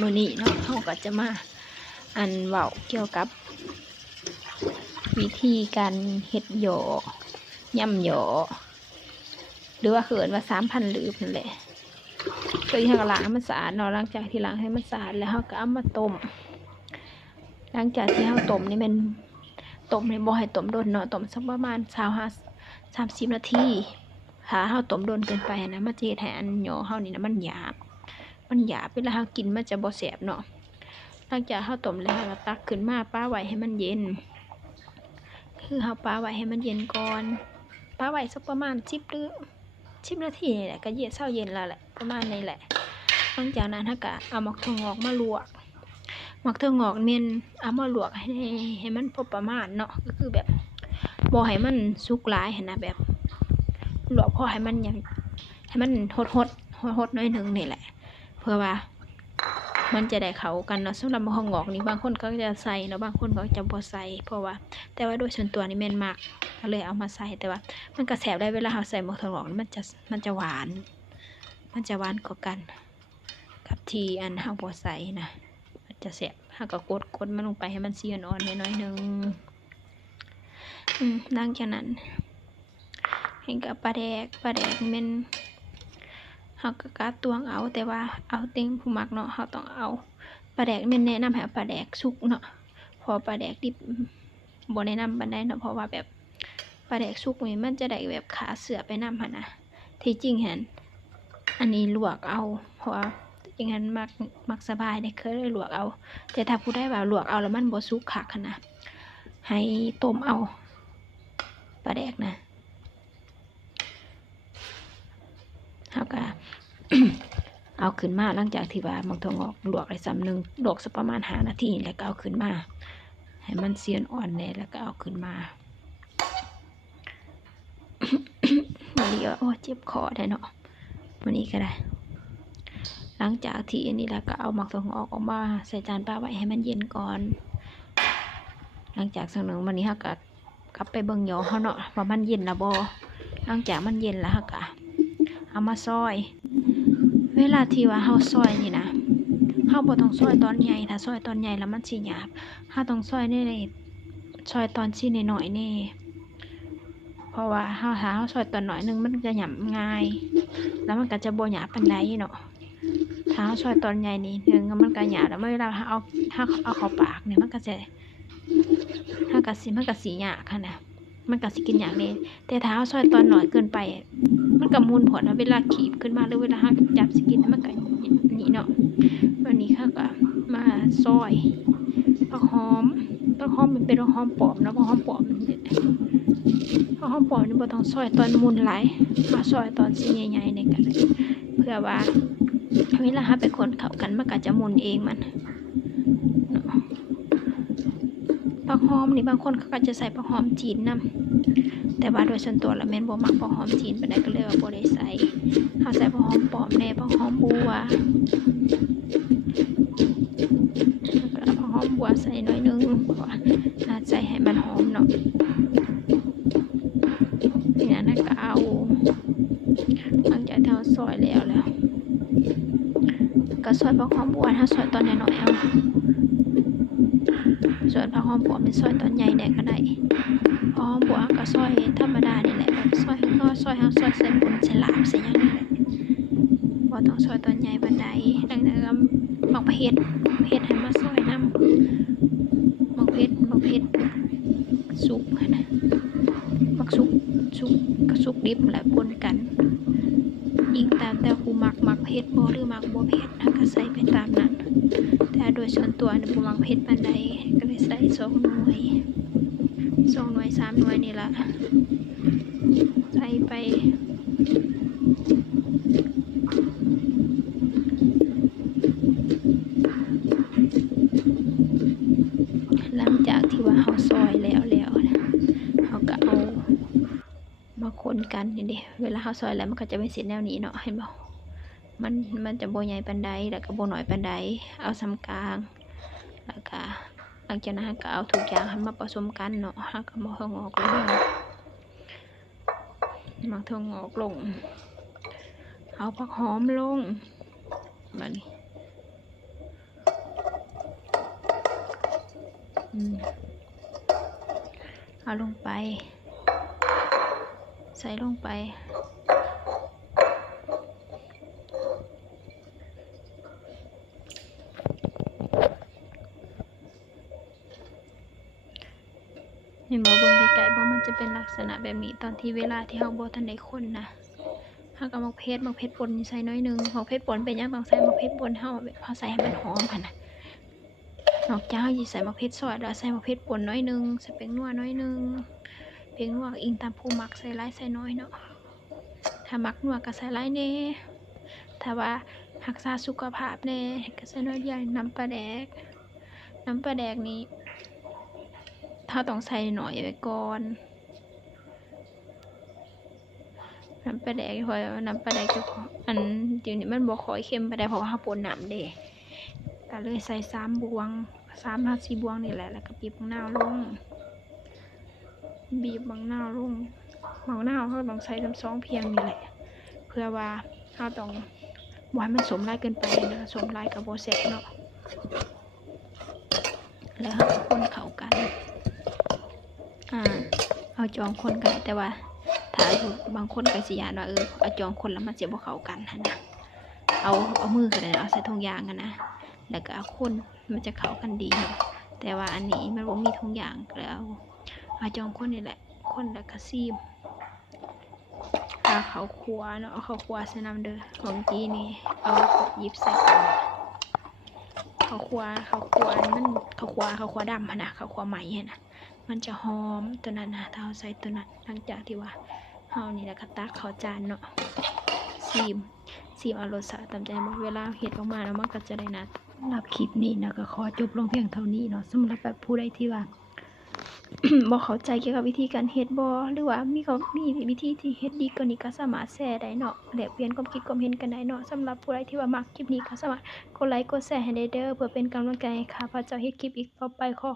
มื้อนี้เนาะเขาก็จะมาเว้าเกี่ยวกับวิธีการเฮ็ดหยอย่ำหยอหรือว่าเขินว่า3,000ลืบนั่นแหละตัวที่เราล้างให้มันสะอาดเนาะหลังจากที่ล้างให้มันสะอาดแล้วเราก็เอามาต้มหลังจากที่เราต้มนี่มันต้มในบ่ให้ต้มโดนเนาะต้มสักประมาณ25-30 นาทีถ้าเราต้มโดนเกินไปนะมันจะเฮ็ดให้หยอเรานี่นะมันหยาบเวลาเรากินมันจะบ่แซ่บเนาะหลังจากเราต้มแล้วเราตักขึ้นมาป้าไว้ให้มันเย็นคือเราป้าไว้ให้มันเย็นก่อนป้าไว้สักประมาณ10 นาทีนี่แหละก็เย็นแล้วแหละประมาณนี้แหละหลังจากนั้นเราก็เอาหมักถั่วงอกมาลวกหมักถั่วงอกเนี่ยเอามาลวกให้มันพอประมาณเนาะก็คือแบบบ่ให้มันสุกหลายหั่นนะแบบลวกพอให้มันยังให้มันหดหน่อยนึงนี่แหละเพื่อว่ามันจะได้เข้ากันเนาะสำหรับถั่วงอกนี่บางคนก็จะใส่เนาะบางคนก็จะบ่ใส่เพราะว่าแต่ว่าโดยส่วนตัวนี่แม่นมากก็เลยเอามาใส่แต่ว่ามันก็แซ่บได้เวลาเราใส่หมักถั่วงอกมันจะหวานกว่ากันกับที่เฮาบ่ใส่นะมันจะแซ่บเฮาก็กดมันลงไปให้มันสีอ่อนๆน้อยนึงหลังจากนั้นให้กับปลาแดกแม่นเฮาก็กะตวงเอาแต่ว่าเอาเต็งผู้มักเนาะเฮาต้องเอาปลาแดกแม่นแนะนำให้เอาปลาแดกสุกเนาะพอปลาแดกดิบบ่แนะนำปานใดเนาะเพราะว่าแบบปลาแดกสุกนี่มันจะได้แบบขาเสือไปนำหั่นนะที่จริงหั่นอันนี้ลวกเอาเพราะว่าอย่างนั้นมักสบายได้เคยเลยลวกเอาแต่ถ้าผู้ใดว่าลวกเอาแล้วมันบ่สุกคักหั่นนะให้ต้มเอาปลาแดกนะเฮาก็ เอาขึ้นมาหลังจากที่ว่ามักถั่วงอกลวกได้ซ้ำนึงลวกสักประมาณ5 นาทีแล้วก็เอาขึ้นมาให้มันเสียนอ่อนแน่แล้วก็เอาขึ้นมา วันนี้โอ้เจ็บคอได้เนาะวันนี้ก็ได้หลังจากที่อันนี้แล้วก็เอาหมักถั่วงอกออกมาใส่จานป้าไว้ให้มันเย็นก่อนหลังจากสักหนึ่งวันนี้เราก็กลับไปเบิ่งหยอเขาเนาะว่ามันเย็นแล้วบ่หลังจากมันเย็นแล้วเราก็เอามาซอยเวลาที่ว่าเราซอยนี่นะเราบ่ต้องซอยตอนใหญ่ถ้าซอยตอนใหญ่แล้วมันสิหยาบเราต้องซอยนี่ซอยตอนชิ้นน้อยๆนี่เพราะว่าถ้าเราซอยตอนน้อยนึงมันจะหยาบง่ายแล้วมันก็จะบ่หยาบปานใดเนาะถ้าเราซอยตอนใหญ่นี่นึงมันก็หยาบแล้วเวลาเอาเข้าปากเนี่ยมันก็จะมันก็สิหยาบค่ะนะมันก็สิกินอย่างนี้แต่ถ้าเราซอยตอนน้อยเกินไปมันก็มูลผลเวลาขีบขึ้นมาหรือเวลาจับสิกินมันก็นี่เนาะวันนี้ค่ะก็มาซอยผักหอมมันเป็นผักหอมปลอมนะผักหอมปลอมนี่บ่ต้องซอยตอนมูลหลายมาซอยตอนชิ้นใหญ่ๆนี่ก็ได้เพื่อว่าเวลาไปคนเข้ากันมันก็จะมูลเองมันผักหอมนี่บางคนเขาก็จะใส่ผักหอมจีนนำแต่ว่าโดยส่วนตัวแล้วแม่นบ่มักผักหอมจีนปานใดก็เลยว่าบ่ได้ใส่เฮาใส่ผักหอมปลอมแน่ผักหอมบัวแล้วก็ผักหอมบัวใส่หน่อยนึงเพราะว่าน่าใส่ให้มันหอมเนาะนี่นะก็เอาหลังจากที่เราซอยแล้วก็ซอยผักหอมบัวถ้าซอยตอนน้อยๆเอาส่วนผักหอมปลอมเป็นซอยตอนใหญ่ได้ก็ได้ผักหอมบัวก็ซอยธรรมดานี่แหละแบบซอยใส่บนฉลามใส่หยังนี่แหละบ่ต้องซอยตอนใหญ่ปานใดดังนั้นก็มักเผ็ดให้มาซอยนำมักเผ็ดสุกนะมักสุกกับสุกดิบแหละปนกันยิ่งตามแต่ผู้มักเผ็ดบ่หรือมักบ่เผ็ดนะก็ใส่ไปตามนั้นแต่โดยส่วนตัวนี่บ่มักเผ็ดปานใดก็เลยใส่2 หน่วย3 หน่วยนี่ล่ะใส่ไปหลังจากที่ว่าเฮาซอยแล้วนะเฮาก็เอามาคนกันนี่เด้เวลาเฮาซอยแล้วมันก็จะเป็นสีแนวนี้เนาะเห็นบ่มันจะบ่ใหญ่ปานใดแล้วก็บ่น้อยปานใดเอาส่ำกลางแล้วก็หลังจากนั้นก็เอาทุกอย่างให้มาผสมกันเนาะแล้วก็มาถั่วงอกลงเอาผักหอมลงบัดนี้ เอาลงไปใส่ลงไปเห็นบ่เบิ่งไกลๆบ่มันจะเป็นลักษณะแบบนี้ตอนที่เวลาที่เฮาบ่ทันได้คนนะเฮาก็มักเพชรป่นใส่น้อยนึงมักเพชรป่นเป็นหยังต้องใส่มักเพชรป่นเฮาแบบเฮาใส่ให้มันหอมหั่นน่ะนอกจากเฮาสิใส่มักเพชรซอยแล้วใส่มักเพชรป่นน้อยนึงใส่แป้งนัวน้อยนึงแป้งนัวก็อิงตามผู้มักใส่หลายใส่น้อยเนาะถ้ามักนัวก็ใส่หลายแน่ถ้าว่ารักษาสุขภาพแน่ก็ใส่น้อยเดียวน้ำปลาแดกนี้เฮาต้องใส่หน่อยไว้ก่อนน้ำปลาแดกเพราะน้ำปลาแดกจะอันเดี๋ยวนี้มันบ่ค่อยเค็มปานใดเพราะว่าเฮาป่นน้ำเด้ก็เลยใส่3 บวง3-4 บวงนี่แหละแล้วก็บีบมะนาวลงมะนาวเฮาต้องใส่2 เพียงนี่แหละเพื่อว่าเฮาต้องบ่ให้มันสมหลายเกินไปนะสมหลายก็บ่แซ่บเนาะแล้วเฮาก็คนเข้ากันเอาจองคนกันแต่ว่าถ้าบางคนก็สิย้านว่าเอาจองคนแล้วมันสิบ่เข้ากันหั่นนะเอามือก็ได้เอาใส่ถุงยางกันนะแล้วก็เอาคนมันจะเข้ากันดีเนาะแต่ว่าอันนี้มันบ่มีถุงยางก็แล้วเอาจองคนนี่แหละคนแล้วก็ซีมเอาข้าวคั่วเนาะเอาข้าวคั่วใส่น้ำเด้อของจีนี่เอาหยิบใส่กันข้าวคั่วนี่มันข้าวคั่วดำหั่นน่ะข้าวคั่วใหม่หั่นน่ะมันจะหอมตัวนั้นนะถ้าเราใส่ตัวนั้นหลังจากที่ว่าเฮานี่แล้วก็ตักเข้าจานเนาะซีมเอารสชาติตามใจบ่เวลาเฮ็ดออกมาแล้วมันก็จะได้นะสำหรับคลิปนี้นะก็ขอจบลงเพียงเท่านี้เนาะสำหรับแบบผู้ใดที่ว่า บ่เข้าใจเกี่ยวกับวิธีการเฮ็ดบ่หรือว่ามีวิธีที่เฮ็ดดีกว่านี้ก็สามารถแชร์ได้เนาะแลกเปลี่ยนความคิดความเห็นกันได้เนาะสำหรับผู้ใดที่ว่ามักคลิปนี้ก็สามารถกดไลค์กดแชร์ให้ได้เด้อเพื่อเป็นกำลังใจให้ข้าพเจ้าเฮ็ดคลิปอีกต่อไปขอ